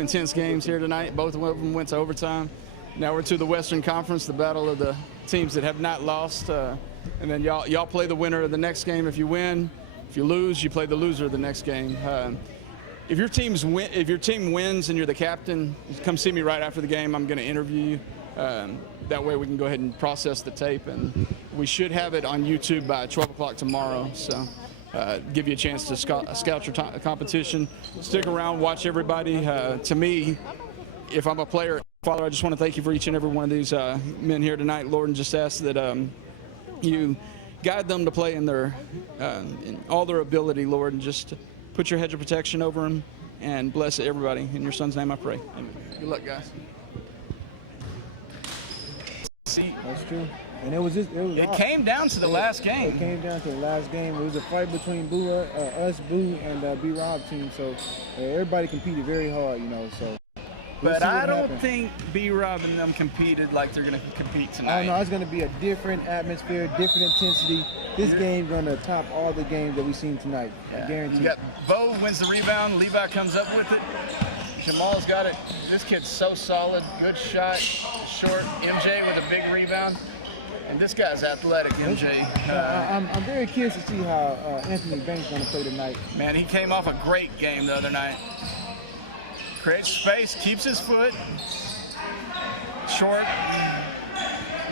intense games here tonight. Both of them went to overtime. Now we're to the Western Conference, the battle of the teams that have not lost. And then y'all play the winner of the next game if you win. If you lose, you play the loser of the next game. If your team wins and you're the captain, come see me right after the game. I'm going to interview you. That way we can go ahead and process the tape, and we should have it on YouTube by 12 o'clock tomorrow. So give you a chance to scout your competition. Stick around, watch everybody. To me, if I'm a player, Father, I just want to thank you for each and every one of these men here tonight, Lord, and just ask that you guide them to play in all their ability, Lord, and just put your hedge of protection over them and bless everybody. In your son's name I pray. Amen. Good luck, guys. That's true. And it came down to the last game. It came down to the last game. It was a fight between us, Boo, and B-Rob team. So everybody competed very hard, So. But I don't think B-Rob and them competed like they're going to compete tonight. Oh, no, it's going to be a different atmosphere, different intensity. This game's going to top all the games that we've seen tonight. I guarantee you. Got Bo wins the rebound. Levi comes up with it. Jamal's got it. This kid's so solid. Good shot. Short. MJ with a big rebound. And this guy's athletic, MJ. I'm very curious to see how Anthony Banks is going to play tonight. Man, he came off a great game the other night. Creates space, keeps his foot. Short.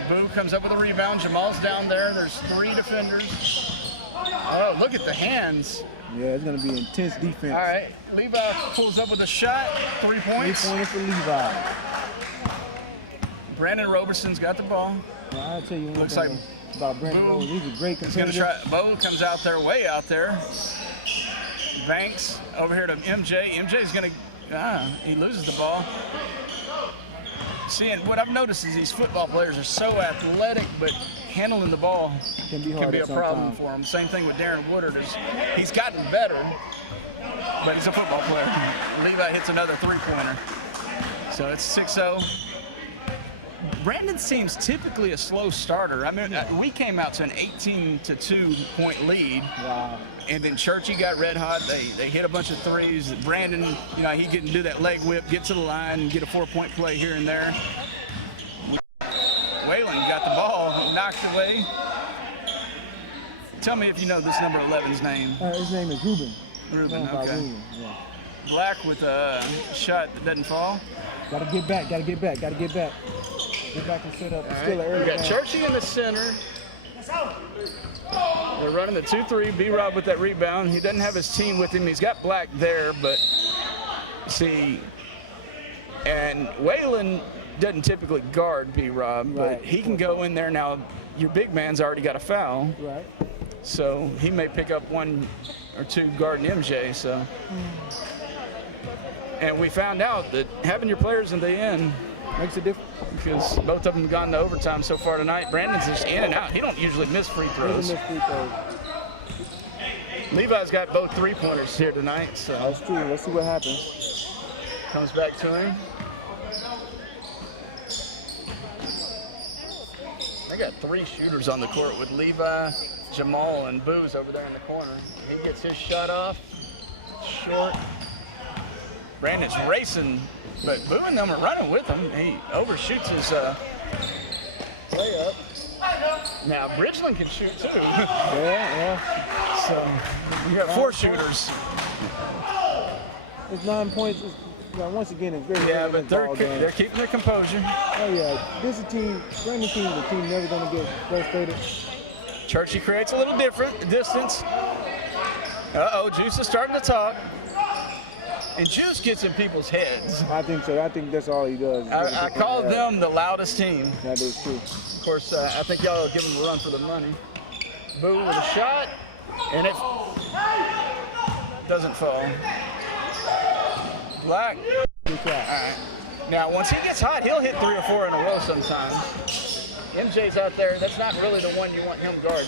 Boo comes up with a rebound. Jamal's down there. There's 3 defenders. Oh, look at the hands. Yeah, it's going to be intense defense. All right. Levi pulls up with a shot. 3 points. 3 points for Levi. Brandon Roberson's got the ball. Well, I'll tell you one Looks thing like about Brandon Roberson. He's a great competitor. Bo comes out there, way out there. Banks over here to MJ. MJ's going to... he loses the ball. See, and what I've noticed is these football players are so athletic, but handling the ball can be a problem for them. Same thing with Darren Woodard. He's gotten better, but he's a football player. Levi hits another 3-pointer. So it's 6-0. Brandon's team's typically a slow starter. I mean, we came out to an 18-2 point lead. Wow. And then Churchy got red hot. They hit a bunch of threes. Brandon, he can do that leg whip, get to the line, and get a 4-point play here and there. Waylon got the ball, knocked away. Tell me if you know this number 11's name. His name is Ruben. Ruben, okay. Ruben, yeah. Black with a shot that doesn't fall. Gotta get back. Get back and set up. Right. We got Churchy in the center. They're running the 2-3. B-Rob with that rebound. He doesn't have his team with him. He's got Black there, but see, and Waylon doesn't typically guard B-Rob, but he can go in there now. Your big man's already got a foul, right? So he may pick up 1 or 2 guarding MJ. So, and we found out that having your players in the end makes a difference, because both of them have gone to overtime so far tonight. Brandon's just in and out. He don't usually miss free throws. Levi's got both 3-pointers here tonight. So that's true. Let's see what happens. Comes back to him. They got 3 shooters on the court with Levi, Jamal, and Booz over there in the corner. He gets his shot off. Short. Brandon's racing, but Boo and them are running with him. He overshoots his layup. Now Bridgeland can shoot too. Yeah. So you got 4 shooters. It's 9 points. Once again, it's very but they're keeping their composure. Oh yeah, this is a team. Brandon's team is a team never going to get frustrated. Churchy creates a little different distance. Juice is starting to talk. And Juice gets in people's heads. I think so. I think that's all he does. I call them the loudest team. That is true. Of course, I think y'all will give them a run for the money. Boo with a shot, and it doesn't fall. Black. Good shot. All right. Now, once he gets hot, he'll hit 3 or 4 in a row sometimes. MJ's out there. That's not really the one you want him guarding.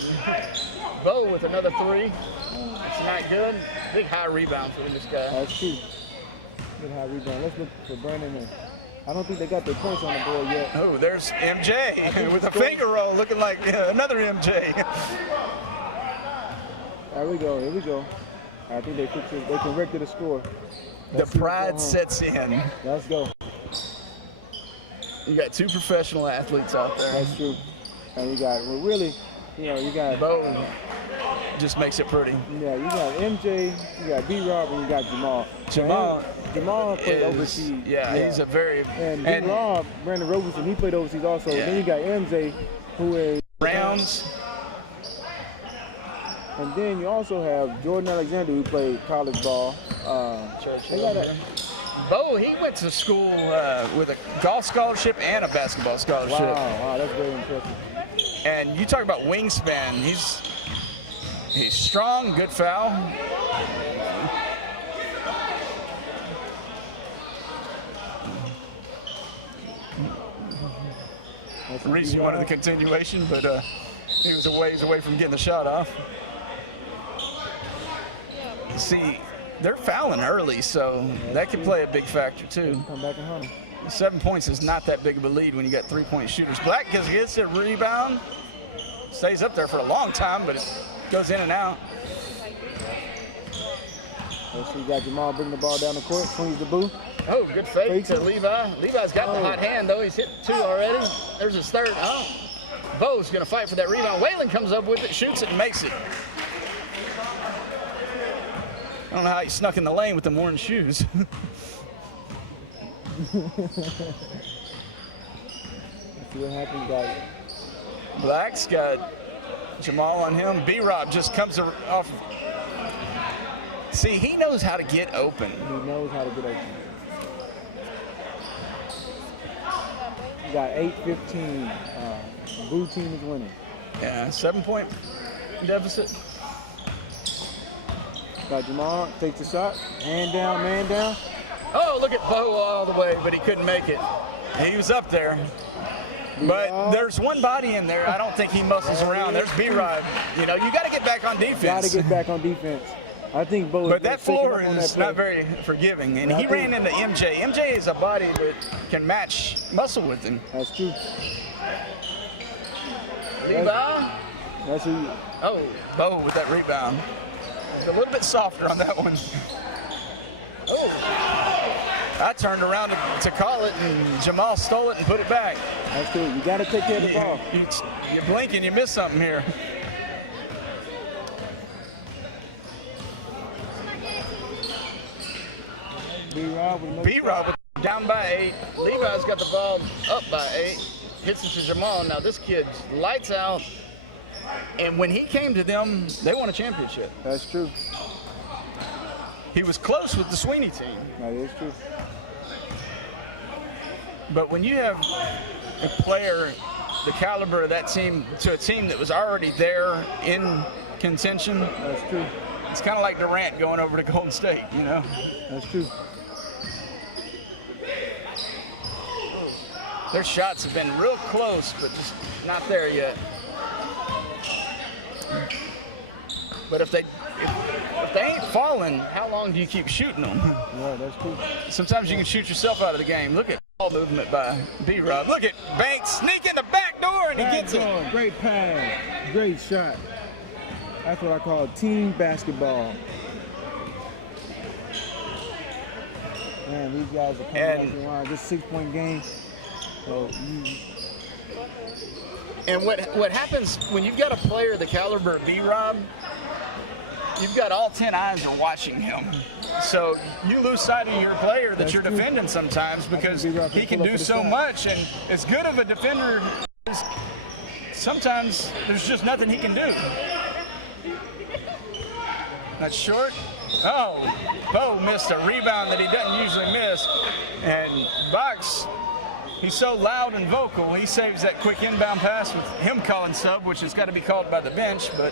Bo with another 3. It's not good. Big high rebound for this guy. That's true. Good high rebound. Let's look for Brandon. I don't think they got their points on the board yet. Oh, there's MJ with a finger roll looking like another MJ. There we go. Here we go. I think they corrected the score. the pride sets in. Let's go. You got two professional athletes out there. That's true. And you got, well, really, you got Bo just makes it pretty. Yeah, you got MJ, you got B-Rob, and you got Jamal. Jamal played overseas. Yeah, he's a very... And B-Rob, Brandon Roberson, he played overseas also. Yeah. Then you got MJ, who is... Rounds. And then you also have Jordan Alexander, who played college ball. They got Bo, he went to school with a golf scholarship and a basketball scholarship. Wow, that's very impressive. And you talk about wingspan. He's strong, good foul. Reese wanted the continuation, but he was a ways away from getting the shot off. See, they're fouling early, so that could play a big factor too. Come back and hunt him. 7 points is not that big of a lead when you got 3-point shooters. Black gets a rebound, stays up there for a long time, but it goes in and out. Let's see, you got Jamal bringing the ball down the court, swings the boo. Oh, good fake to Levi. Levi's got the hot hand, though. He's hit 2 already. There's his third. Oh, Bo's going to fight for that rebound. Whalen comes up with it, shoots it, and makes it. I don't know how he snuck in the lane with them orange shoes. Let's see what happens, guys. Black's got Jamal on him. B-Rob just comes off. See, he knows how to get open. He knows how to get open. You got 8-15. Blue team is winning. Yeah, 7-point deficit. Got Jamal, takes the shot. Hand down, man down. Oh, look at Bo all the way, but he couldn't make it. He was up there. But there's one body in there. I don't think he muscles around. There's B-Rod. You know, you got to get back on defense. Got to get back on defense. I think Bo. But that floor is not very forgiving, and he ran into MJ. MJ is a body that can match muscle with him. That's true. Levi. That's who. Oh, Bo with that rebound. He's a little bit softer on that one. Oh, I turned around to call it, and Jamal stole it and put it back. That's good. You got to take care of the ball. You're blinking, you missed something here. B-Rob down by 8. Levi's got the ball up by 8. Hits it to Jamal. Now this kid's lights out. And when he came to them, they won a championship. That's true. He was close with the Sweeney team. That is true. But when you have a player the caliber of that team to a team that was already there in contention, that's true. It's kind of like Durant going over to Golden State, you know? That's true. Their shots have been real close, but just not there yet. But if they ain't falling, how long do you keep shooting them? Yeah, that's cool. Sometimes you can shoot yourself out of the game. Look at ball movement by B-Rob. Look at Banks sneak in the back door and he gets it. Great pass, great shot. That's what I call team basketball. Man, these guys are coming out this 6-point game. So and what happens when you've got a player the caliber of B-Rob, you've got all 10 eyes are watching him. So you lose sight of your player that you're defending sometimes because he can do so much. And as good of a defender is, sometimes there's just nothing he can do. That's short. Oh, Bo missed a rebound that he doesn't usually miss. And Box, he's so loud and vocal, he saves that quick inbound pass with him calling sub, which has got to be called by the bench, but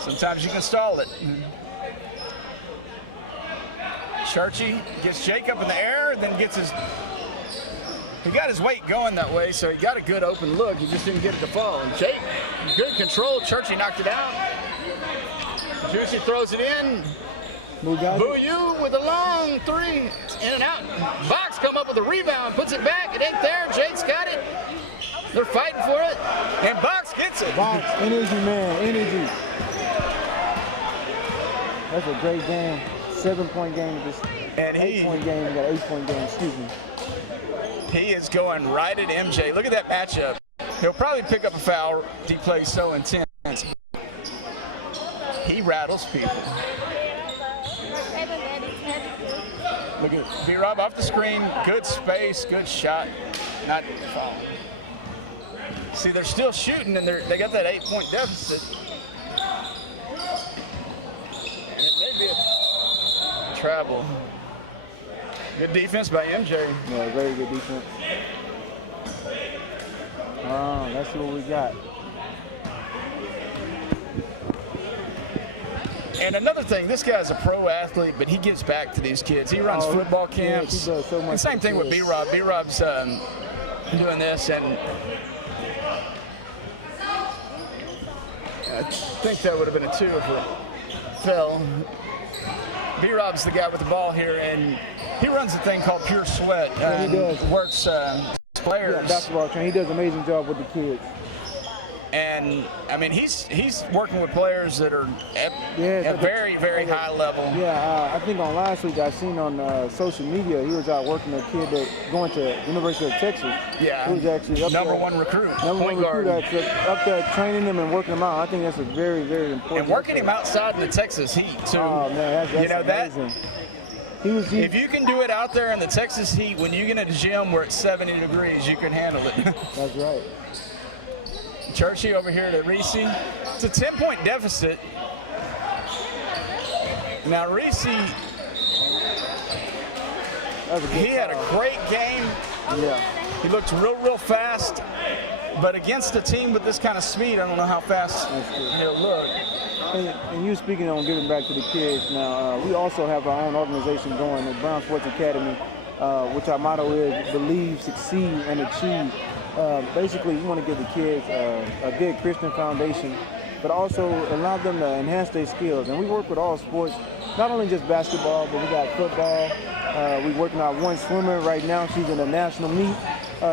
sometimes you can stall it. Churchy gets Jacob in the air, then gets he got his weight going that way, so he got a good open look. He just didn't get it to fall. And Jake, good control. Churchy knocked it out. Juicy throws it in. Boo you with a long 3. In and out. Box come up with a rebound, puts it back. It ain't there. Jake's got it. They're fighting for it. And Box gets it. Box, energy, man, energy. That's a great game. 7-point game. This And 8-point game. We got an 8-point game. Excuse me. he is going right at MJ. Look at that matchup. He'll probably pick up a foul. He plays so intense. He rattles people. Look at B-Rob off the screen. Good space, good shot. Not foul. See, they're still shooting, and they got that 8-point deficit. And it may be a travel. Good defense by MJ. Yeah, very good defense. Let's see what we got. And another thing, this guy's a pro athlete, but he gives back to these kids. He runs football camps. Yes, he does so much. And same thing with B-Rob. B-Rob's doing this, and I think that would have been a 2 if it fell. B-Rob's the guy with the ball here, and he runs a thing called Pure Sweat. Yeah, he does. Works players. Yeah, basketball train. He does an amazing job with the kids. And I mean, he's working with players that are at a very, very high level. Yeah, I think on last week I seen on social media he was out working a kid that going to University of Texas. Yeah, he was actually up number there, one recruit, point guard. Up there training him and working him out. I think that's a very, very important. And working him outside in the Texas heat too. Oh man, that's amazing. If you can do it out there in the Texas heat, when you get in the gym where it's 70 degrees, you can handle it. That's right. Churchy over here to Reese. It's a 10-point deficit. Now Reese, he had a great game. Yeah. He looked real fast. But against a team with this kind of speed, I don't know how fast he'll look. And you speaking on giving back to the kids now, we also have our own organization going, the Brown Sports Academy, which our motto is believe, succeed, and achieve. Basically, we want to give the kids a good Christian foundation, but also allow them to enhance their skills. And we work with all sports, not only just basketball, but we got football. We're working on one swimmer right now. She's in a national meet.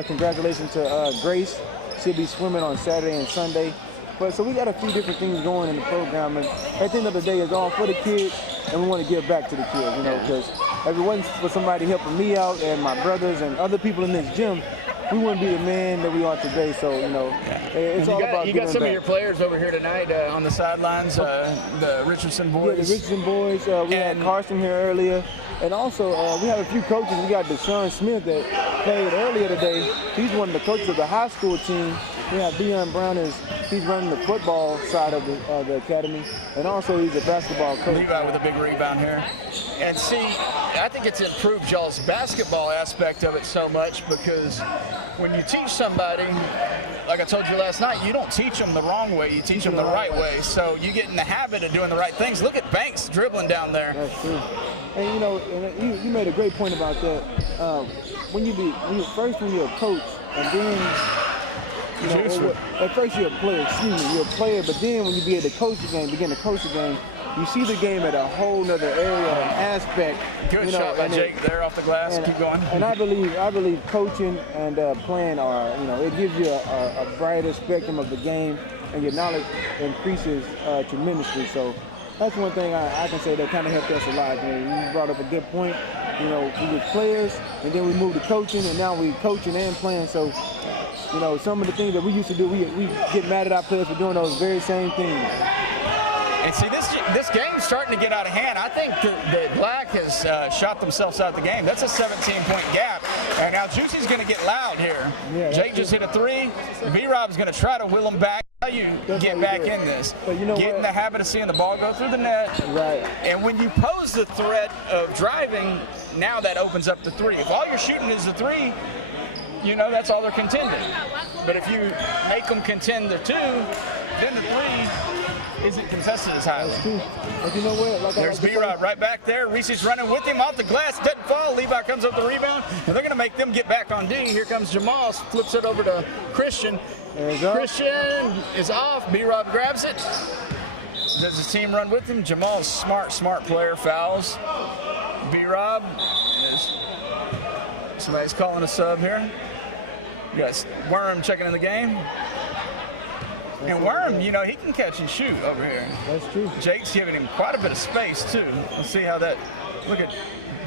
Congratulations to Grace. She'll be swimming on Saturday and Sunday. But so we got a few different things going in the program, and at the end of the day, it's all for the kids, and we want to give back to the kids, you know, because if it wasn't for somebody helping me out and my brothers and other people in this gym, we wouldn't be the man that we are today. So, you know, it's all about you got some of your players over here tonight on the sidelines, the Richardson boys. Yeah, the Richardson boys. We had Carson here earlier. And also, we have a few coaches. We got Deshaun Smith that played earlier today. He's one of the coaches of the high school team. We have Deion Brown, he's running the football side of the academy. And also, he's a basketball coach. Levi with a big rebound here. And see, I think it's improved y'all's basketball aspect of it so much, because when you teach somebody, like I told you last night, you don't teach them the wrong way, you teach them the right way. So you get in the habit of doing the right things. Look at Banks dribbling down there. That's true. And you know, and you made a great point about that. When you're a coach, and then at first you're a player. You're a player, but then when you begin to coach the game, you see the game at a whole nother area and aspect. Good shot by Jake there off the glass. Keep going. And I believe coaching and playing it gives you a brighter spectrum of the game, and your knowledge increases tremendously. So that's one thing I can say that kind of helped us a lot. You brought up a good point. You know, we were players, and then we moved to coaching, and now we're coaching and playing. So, you know, some of the things that we used to do, we get mad at our players for doing those very same things. And see, this game's starting to get out of hand. I think that Black has shot themselves out of the game. That's a 17-point gap. And now Juicy's going to get loud here. Yeah, Jake just hit a 3. B-Rob's going to try to will him back. How you get back in this. But you know get in the habit of seeing the ball go through the net. Right. And when you pose the threat of driving, now that opens up the 3. If all you're shooting is the 3, you know, that's all they're contending. But if you make them contend the 2, then the 3 isn't contested as highly. That's true. But you know what? There's B-Rob right back there. Reese's running with him off the glass. Doesn't fall. Levi comes up the rebound. And they're going to make them get back on D. Here comes Jamal. Flips it over to Christian. Christian is off. B-Rob grabs it. Does his team run with him? Jamal's smart player. Fouls. B-Rob. Somebody's calling a sub here. You got Worm checking in the game. And Worm, you know, he can catch and shoot over here. That's true. Jake's giving him quite a bit of space, too. Let's see how that Look at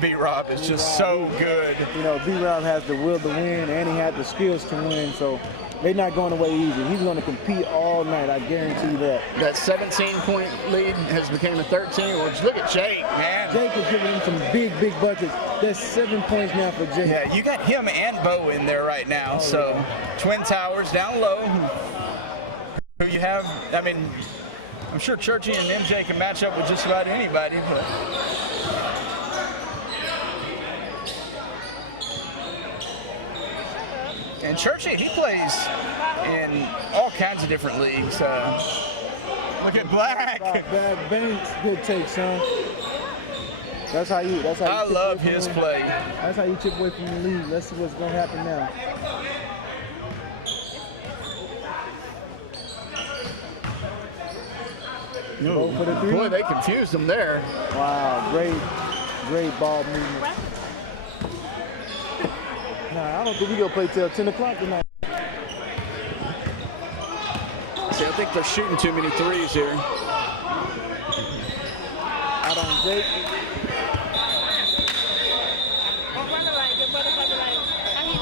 B-Rob is just so good. You know, B-Rob has the will to win, and he had the skills to win, so they're not going away easy. He's going to compete all night, I guarantee you that. That 17-point lead has become a 13. Well, just look at Jake, man. Jake is giving him some big, big buckets. That's 7 points now for Jake. Yeah, you got him and Bo in there right now. So Twin Towers down low. Who you have? I mean, I'm sure Churchy and MJ can match up with just about anybody. But and Churchy, he plays in all kinds of different leagues. Look at Black. Bad Banks, good take, son. That's how you. I love his play. That's how you chip away from the lead. Let's see what's gonna happen now. Go for the three. Boy, they confused him there. Wow, great ball movement. Nah, I don't think we gonna play till 10 o'clock tonight. See, I think they're shooting too many threes here. Out on Jake.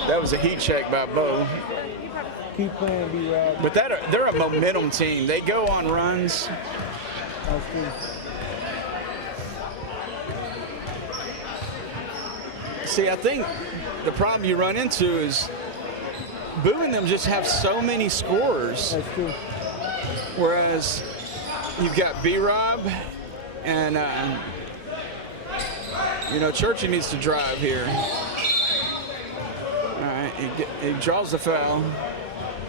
That was a heat check by Bo. Keep playing, B-Rob. But they're a momentum team. They go on runs. That's true. See, I think the problem you run into is Boo and them just have so many scorers. That's true. Whereas you've got B-Rob and, Churchy needs to drive here. All right, he draws the foul.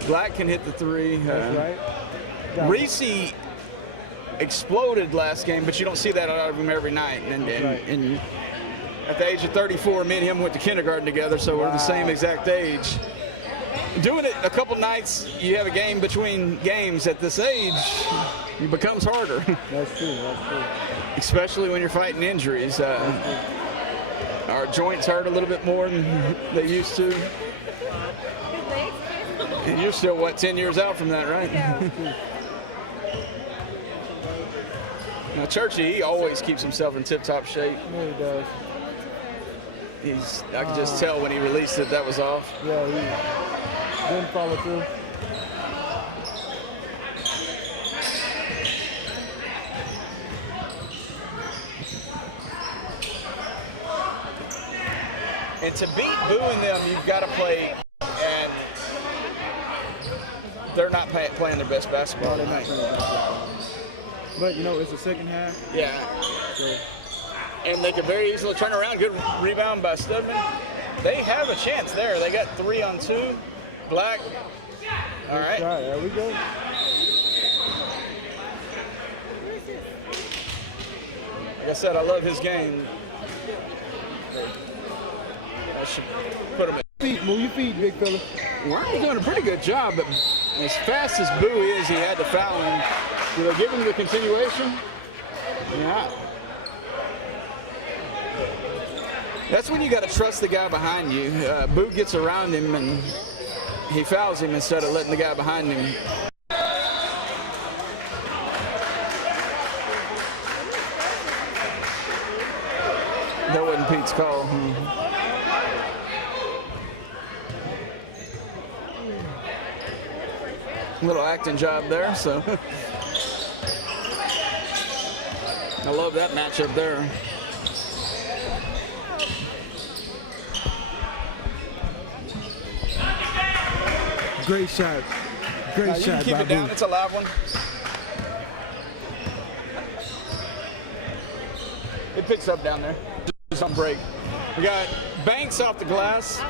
Black can hit the three. That's right. Reese exploded last game, but you don't see that out of him every night. And at the age of 34, me and him went to kindergarten together, so we're the same exact age. Doing it a couple nights, you have a game between games at this age, it becomes harder. That's true. Especially when you're fighting injuries. Our joints hurt a little bit more than they used to. And you're still, 10 years out from that, right? Yeah. Now, Churchy, he always keeps himself in tip-top shape. Yeah, he does. I could just tell when he released it, that was off. Yeah, he didn't follow through. And to beat Boo and them, you've got to play, and they're not playing their best basketball tonight. But, it's the second half. Yeah. So. And they could very easily turn around. Good rebound by Studman. They have a chance there. They got 3 on 2. Black. All right. There we go. Like I said, I love his game. I should put him in. Move your feet, big fella. Warren's doing a pretty good job, but as fast as Boo is, he had to foul him. Do they give him the continuation? Yeah. That's when you got to trust the guy behind you. Boo gets around him and he fouls him instead of letting the guy behind him. That wasn't Pete's call. Little acting job there, so. I love that matchup there. Great shot. Great You shot, can keep it down. Babu. It's a live one. It picks up down there. Just on break. We got Banks off the glass.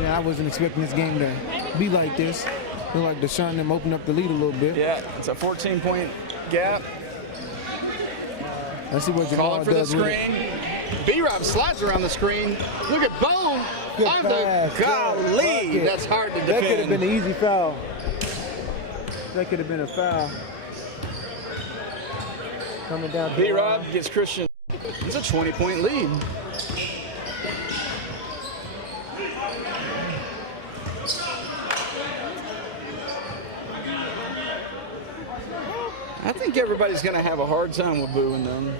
Yeah, I wasn't expecting this game to be like this. Look like Deshaun and them open up the lead a little bit. Yeah, it's a 14-point gap. Let's see what Jamal Calling for the does with it. screen. B-Rob slides around the screen. Look at Bo Good on the pass. golly. Bucket. That's hard to That defend. could have been an easy foul. That could have been a foul. Coming down. to the B-Rob line. gets Christian. It's a 20-point lead. I think everybody's going to have a hard time with Boo and them.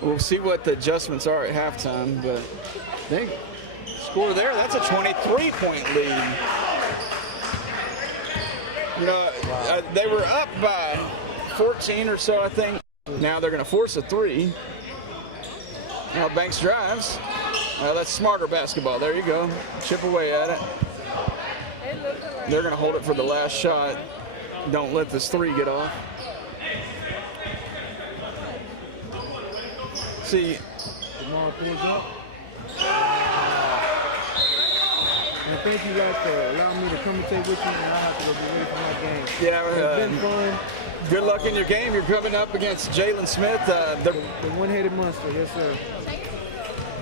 We'll see what the adjustments are at halftime, but they score there. That's a 23-point lead. You know, they were up by 14 or so, I think. Now they're going to force a three. Now Banks drives. That's smarter basketball. There you go. Chip away at it. They're going to hold it for the last shot. Don't let this three get off. See. Jamal pulls up. And thank you guys for allowing me to commentate with you, and I have to go be ready for my game. Yeah, it's been fun. Good luck in your game. You're coming up against Jalen Smith. The one-headed monster, yes, sir.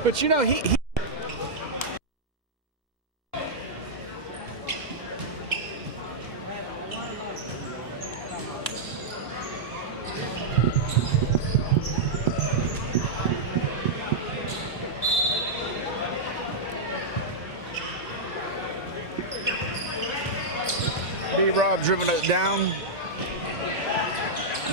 But you know, he B-Rob dribbling it down.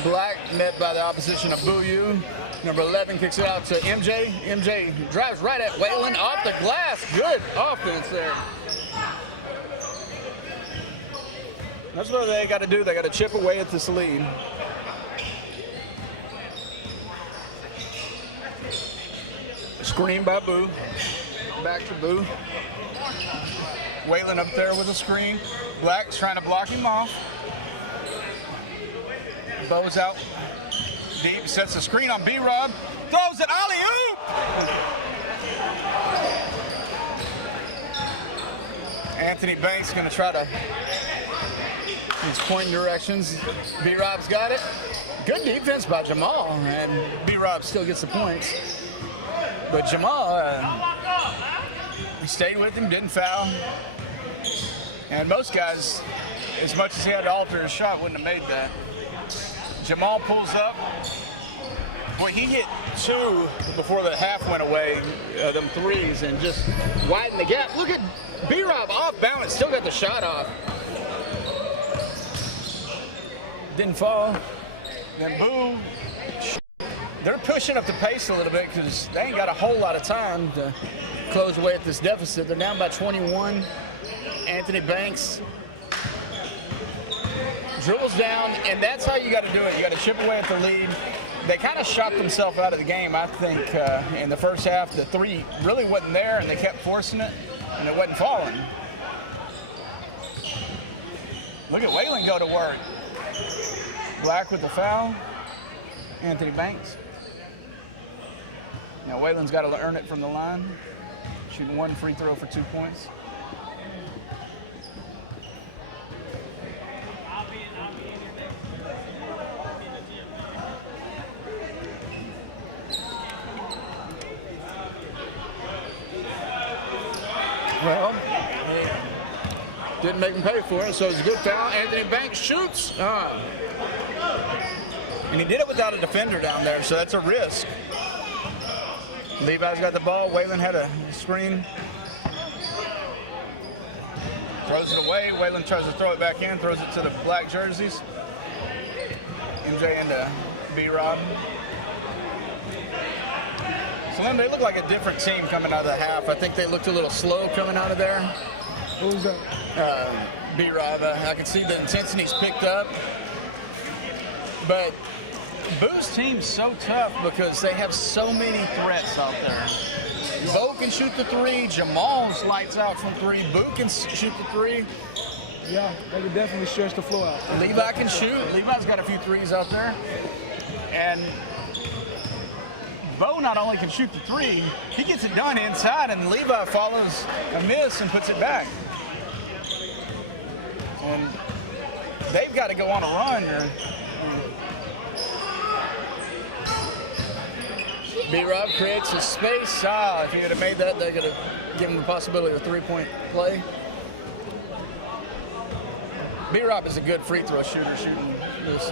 Black met by the opposition of Boo. Number 11 kicks it out to MJ. MJ drives right at Waylon off the glass. Good offense there. That's what they got to do. They got to chip away at this lead. Screen by Boo. Back to Boo. Waylon up there with a screen. Black's trying to block him off. Bo's out deep, sets the screen on B-Rob, throws it, alley-oop! Anthony Banks going to try to, he's pointing directions. B-Rob's got it. Good defense by Jamal, and B-Rob still gets the points. But Jamal, he stayed with him, didn't foul. And most guys, as much as he had to alter his shot, wouldn't have made that. Jamal pulls up. Boy, he hit two before the half went away, them threes, and just widened the gap. Look at B-Rob off balance, still got the shot off. Didn't fall. Then Boo. They're pushing up the pace a little bit because they ain't got a whole lot of time to close away at this deficit. They're down by 21. Anthony Banks dribbles down, and that's how you got to do it. You got to chip away at the lead. They kind of shot themselves out of the game, I think, in the first half. The three really wasn't there, and they kept forcing it, and it wasn't falling. Look at Waylon go to work. Black with the foul. Anthony Banks. Now Waylon's got to earn it from the line. Shooting one free throw for 2 points. Well, didn't make him pay for it, so it's a good foul. Anthony Banks shoots. And he did it without a defender down there, so that's a risk. Levi's got the ball. Waylon had a screen. Throws it away. Waylon tries to throw it back in, throws it to the black jerseys. MJ into B-Rob. So then they look like a different team coming out of the half. I think they looked a little slow coming out of there. What was that? B-Rob. I can see the intensity's picked up. But Boo's team's so tough because they have so many threats out there. Bo can shoot the three. Jamal's lights out from three. Boo can shoot the three. Yeah, they can definitely stretch the floor out. Levi can shoot. Levi's got a few threes out there. And Bo not only can shoot the three, he gets it done inside, and Levi follows a miss and puts it back. And they've got to go on a run. B-Rob creates a space. If he would have made that, they could have given him the possibility of a three-point play. B-Rob is a good free throw shooter shooting this.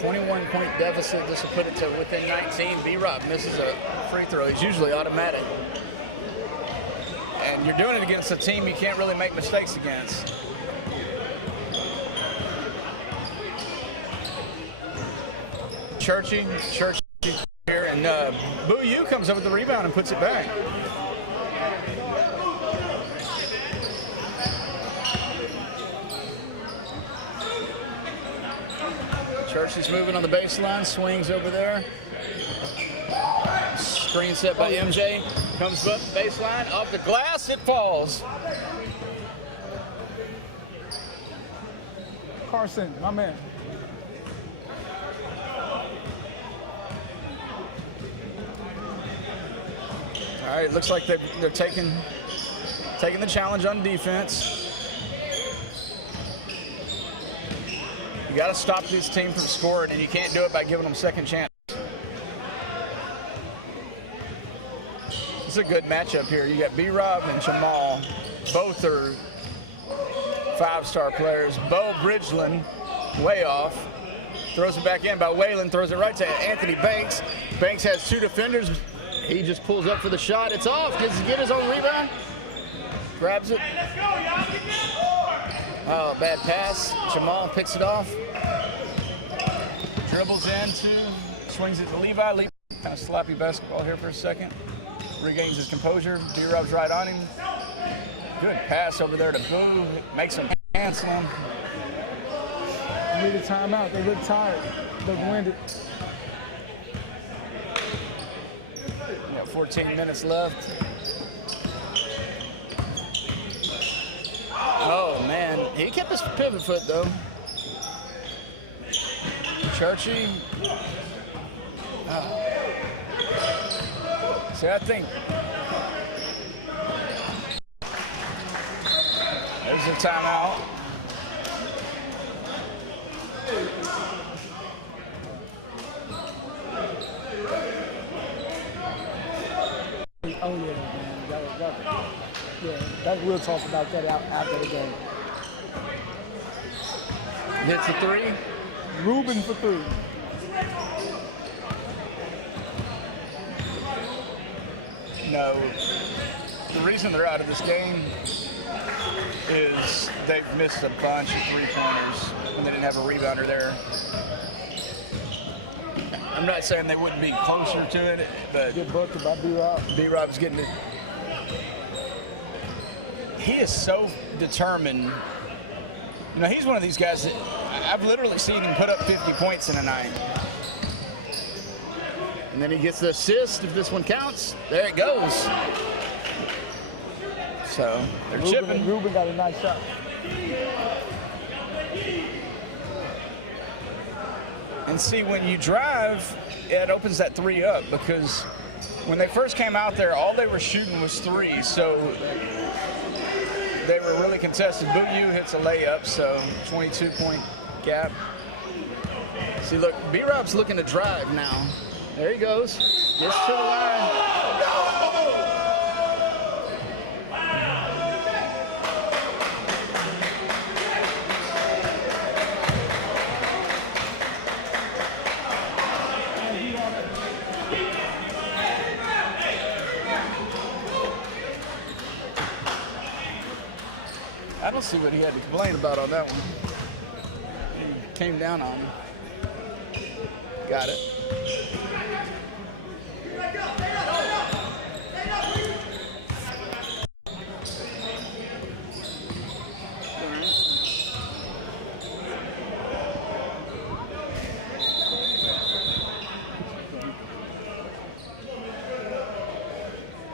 21-point deficit. This will put it to within 19. B-Rob misses a free throw. He's usually automatic. And you're doing it against a team you can't really make mistakes against. Churchy here, and Boo Yu comes up with the rebound and puts it back. Churchy's moving on the baseline, swings over there. Screen set by MJ. Comes up baseline, off the glass, it falls. Carson, my man. All right, looks like they're taking the challenge on defense. You got to stop this team from scoring, and you can't do it by giving them second chance. It's a good matchup here. You got B-Rob and Jamal. Both are five-star players. Bo Bridgeland, way off. Throws it back in by Whalen. Throws it right to Anthony Banks. Banks has two defenders. He just pulls up for the shot. It's off. Does he get his own rebound? Grabs it. Oh, bad pass. Jamal picks it off. Dribbles into, swings it to Levi. Levi, kind of sloppy basketball here for a second. Regains his composure. D-Rob's right on him. Good pass over there to Boo. Makes him cancel him. Need a timeout. They look tired. Look winded. 14 minutes left. Oh, man. He kept his pivot foot, though. Churchy. Oh. See, I think there's a timeout. Oh, yeah, man. We'll talk about that after the game. Hits a three. Ruben for three. No. The reason they're out of this game is they've missed a bunch of three-pointers and they didn't have a rebounder there. I'm not saying they wouldn't be closer to it, but Good bucket by B-Rob. B-Rob's getting it. He is so determined. You know, he's one of these guys that I've literally seen him put up 50 points in a night. And then he gets the assist, if this one counts. There it goes. So, they're chipping. Ruben got a nice shot. And see, when you drive, it opens that three up, because when they first came out there, all they were shooting was threes. So they were really contested. Boo Yu hits a layup, so 22-point gap. See, look, B-Rob's looking to drive now. There he goes. Gets to the line. I don't see what he had to complain about on that one. He came down on him. Got it.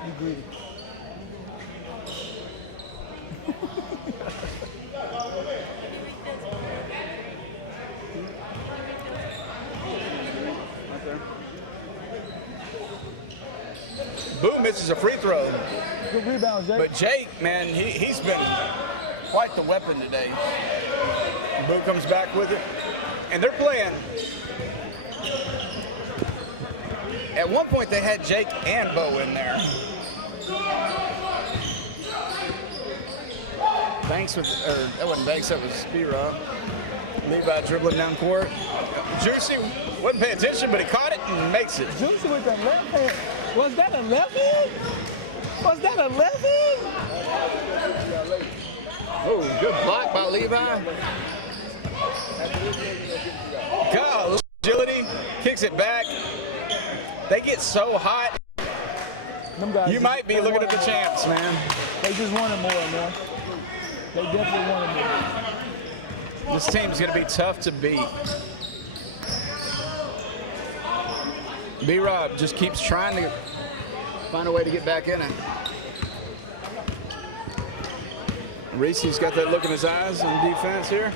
You greedy. Boo misses a free throw. Good rebound, Jake. But Jake, man, he's been quite the weapon today. Boo comes back with it. And they're playing. At one point, they had Jake and Bo in there. Banks with, or that wasn't Banks, that was B-Rob. Levi dribbling down court. Juicy wasn't paying attention, but he caught it and makes it. Juicy with that left hand. Was that a left hand? Was that a left hand? Oh, good block by Levi. God, agility. kicks it back. They get so hot. Them guys You might be looking at the champs, man. They just wanted more, man. They definitely wanted more. This team's going to be tough to beat. B-Rob just keeps trying to find a way to get back in it. Reese's got that look in his eyes on defense here.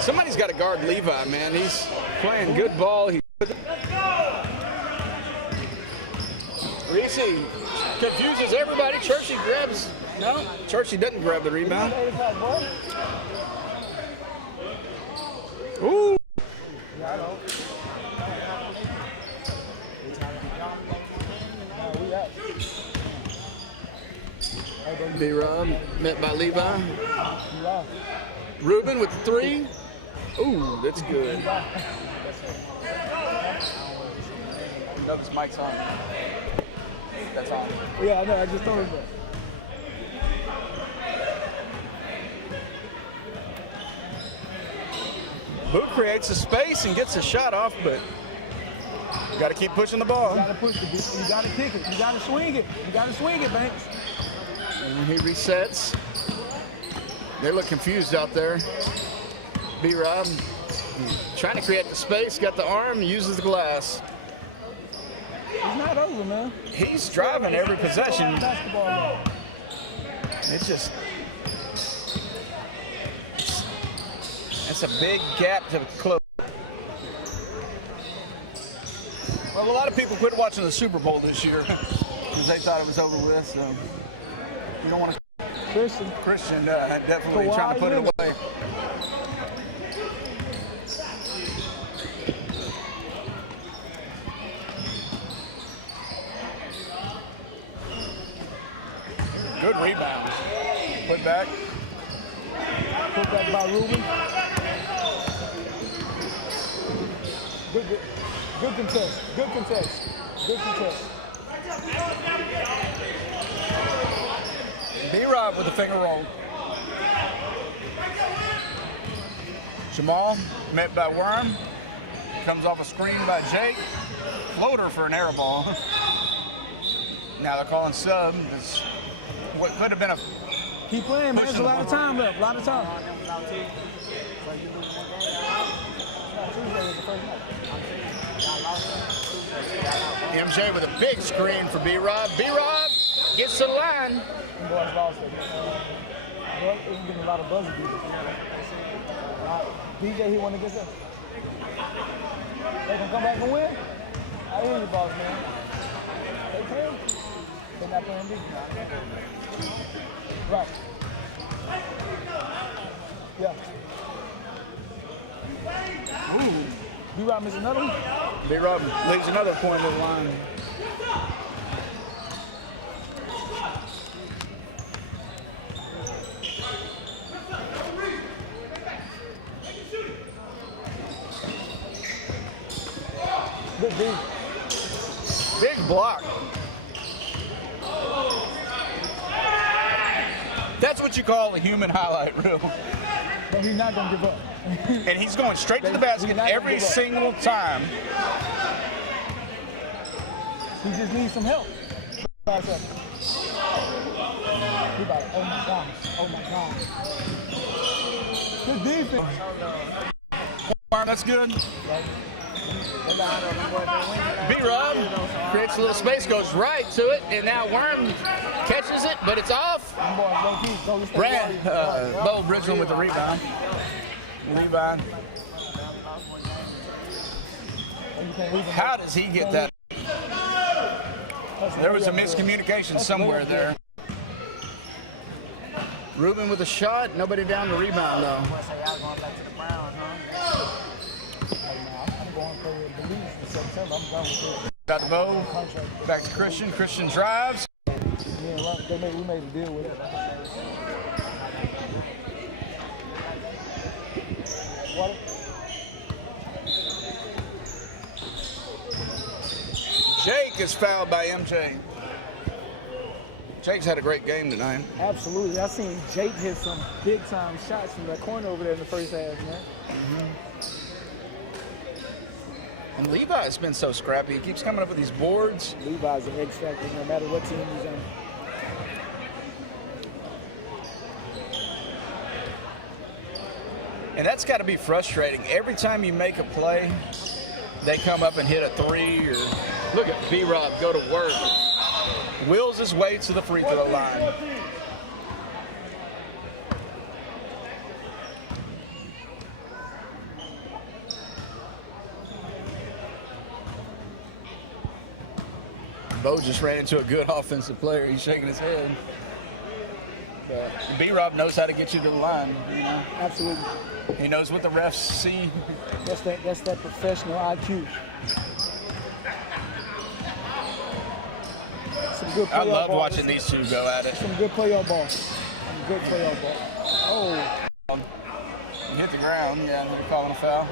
Somebody's got to guard Levi, man. He's playing good ball. Reese confuses everybody. Churchy grabs. No, Churchy doesn't grab the rebound. Ooh. B-Rob met by Levi. Ruben with the three. Ooh, that's good. You know this mic's on. That's on. Yeah, I know. I just told him that. Boot creates a space and gets a shot off, but you got to keep pushing the ball. You got to push it. You got to kick it. You got to swing it. You got to swing it, Banks. And he resets. They look confused out there. B-Rob trying to create the space, got the arm, uses the glass. It's not over, man. He's driving every possession. Basketball. It's just, it's a big gap to close. Well, a lot of people quit watching the Super Bowl this year because they thought it was over with. So you don't want to. Christian definitely trying to put it away. Good rebound. Put back. Put back by Ruben. Good contest. Good contest. Good contest. B-Rob with the finger roll. Jamal met by Worm. Comes off a screen by Jake. Floater for an air ball. Now they're calling sub. It's what could have been a. Keep playing, man. There's a lot of time left. A lot of time. MJ with a big screen for B-Rob. B-Rob gets to the line. Them boys lost it. They're getting a lot of buzzer beaters. DJ, he want to get them. They can come back and win. I hear you, boss, man. They can. They're not playing D. Right. Yeah. Ooh. B-Rob missed another one. B-Rob leaves another point of the line. Good D. Big block. That's what you call a human highlight reel. But he's not going to give up. And he's going straight to the basket every single time. He just needs some help. 5 seconds. He about, oh my gosh. Oh my gosh. Good defense. That's good. B-Rob creates a little space, goes right to it, and now Worm catches it, but it's off. Bo Bridgeland with the rebound. Rebound. How does he get that? There was a miscommunication somewhere there. Ruben with a shot, nobody down to rebound though. Got the Bo. Back to Christian. Christian drives. We made a deal with it. What? Jake is fouled by MJ. Jake's had a great game tonight. Absolutely. I seen Jake hit some big time shots from that corner over there in the first half, man. And Levi's been so scrappy. He keeps coming up with these boards. Levi's an X factor no matter what team he's on. And that's got to be frustrating. Every time you make a play, they come up and hit a three. Or look at B-Rob go to work. Wills his way to the free throw line. Bo just ran into a good offensive player. He's shaking his head. But B-Rob knows how to get you to the line. You know? Absolutely. He knows what the refs see. That's that professional IQ. Some good playoff I love ball. watching these two go at it. Some good playoff ball. Some good playoff ball. Oh. He hit the ground. Yeah, they're calling a foul.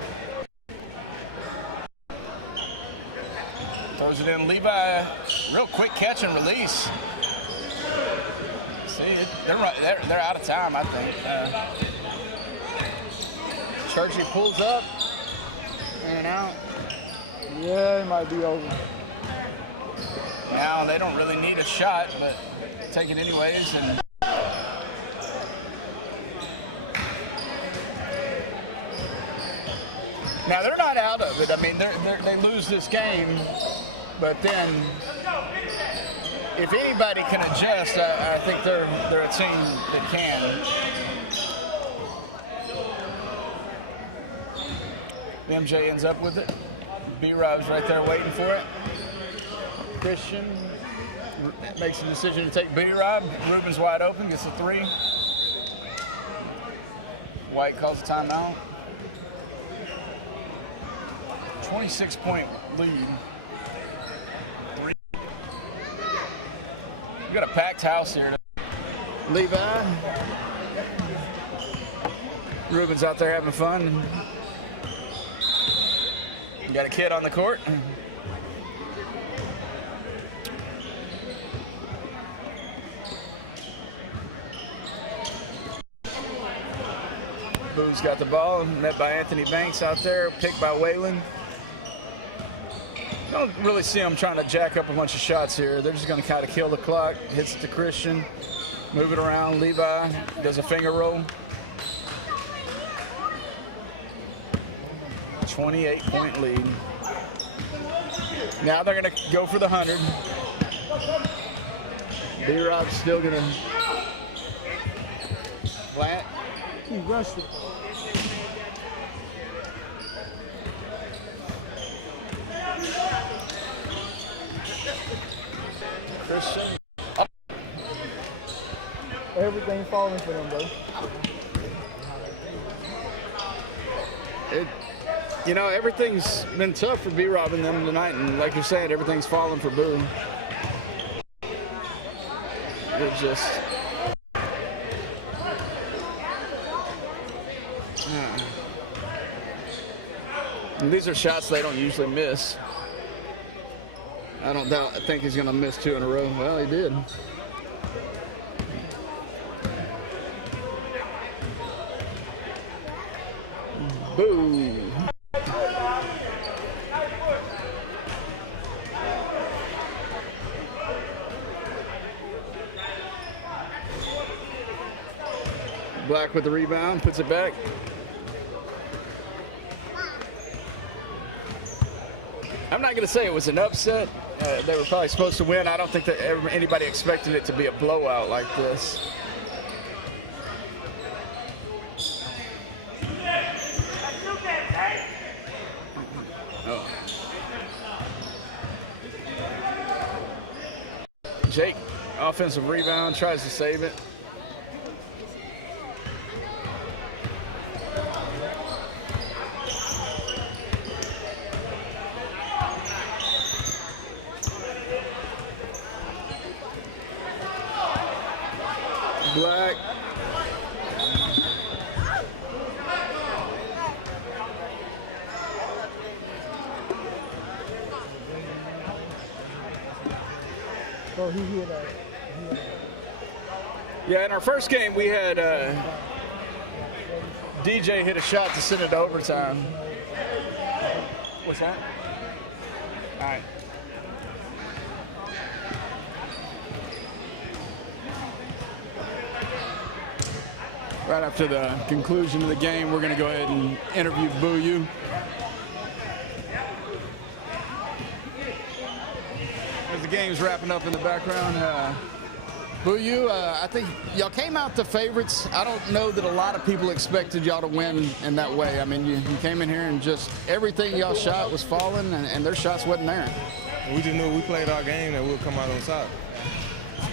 Throws it in. Levi, real quick catch and release. See, they're out of time, I think. Churchy pulls up, in and out. Yeah, it might be over. Now they don't really need a shot, but take it anyways. And now they're not out of it. I mean, they lose this game, but then if anybody can adjust, I think they're a team that can. MJ ends up with it. B-Rob's right there waiting for it. Christian makes the decision to take B-Rob. Ruben's wide open, gets a three. White calls a timeout. 26-point lead. We got a packed house here. Levi. Ruben's out there having fun. You got a kid on the court. Boone's got the ball, met by Anthony Banks out there, picked by Waylon. Don't really see them trying to jack up a bunch of shots here. They're just going to kind of kill the clock. Hits it to Christian, move it around. Levi does a finger roll. 28-point lead. Now they're going to go for the 100. B-Rob's still going to plant. He rushed it. Christian. Everything falling for them, though. You know, everything's been tough for B-Rob and them tonight, and like you're saying, everything's falling for Boone. It just... And these are shots they don't usually miss. I think he's going to miss two in a row. Well, he did. Boo. Black with the rebound, puts it back. I'm not going to say it was an upset. They were probably supposed to win. I don't think that anybody expected it to be a blowout like this. Oh. Jake, offensive rebound, tries to save it. Black. Oh, he hit Yeah, in our first game, we had DJ hit a shot to send it to overtime. What's that? All right. Right after the conclusion of the game, we're going to go ahead and interview Boo U. As the game's wrapping up in the background, Boo U, I think y'all came out the favorites. I don't know that a lot of people expected y'all to win in that way. I mean, you came in here and just everything y'all shot was falling, and their shots wasn't there. We just knew we played our game that we'll come out on top.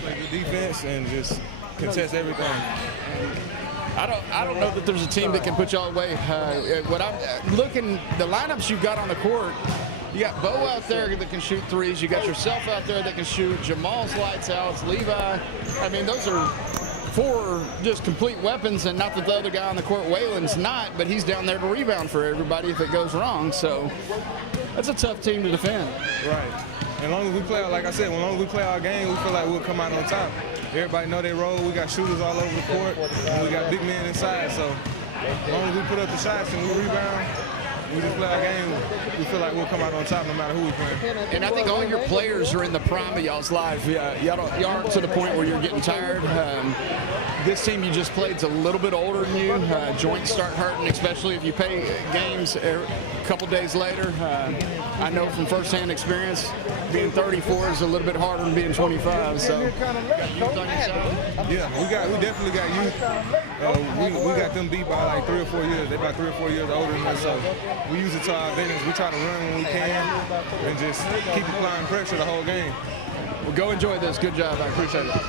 Play good defense and just contest everything. I don't know that there's a team that can put y'all away. What I'm looking, the lineups you've got on the court, you got Bo out there that can shoot threes. You got yourself out there that can shoot. Jamal's lights out. It's Levi. I mean, those are 4 just complete weapons, and not that the other guy on the court, Waylon's not, but he's down there to rebound for everybody if it goes wrong. So that's a tough team to defend. Right. And as long as we play, like I said, as long as we play our game, we feel like we'll come out on top. Everybody know their role. We got shooters all over the court. And we got big men inside. So as long as we put up the shots and we rebound, we just play our game, we feel like we'll come out on top no matter who we play. And I think all your players are in the prime of y'all's life. Y'all aren't to the point where you're getting tired. This team you just played is a little bit older than you. Joints start hurting, especially if you play games a couple days later. I know from firsthand experience, being 34 is a little bit harder than being 25. So, you got youth on your side? Yeah, we definitely got youth. We got them beat by like 3 or 4 years. They're about 3 or 4 years older than us, so we use it to our advantage. We try to run when we can and just keep applying pressure the whole game. Well, go enjoy this. Good job. I appreciate it.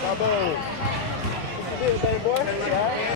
Bravo. What's the deal, baby boy?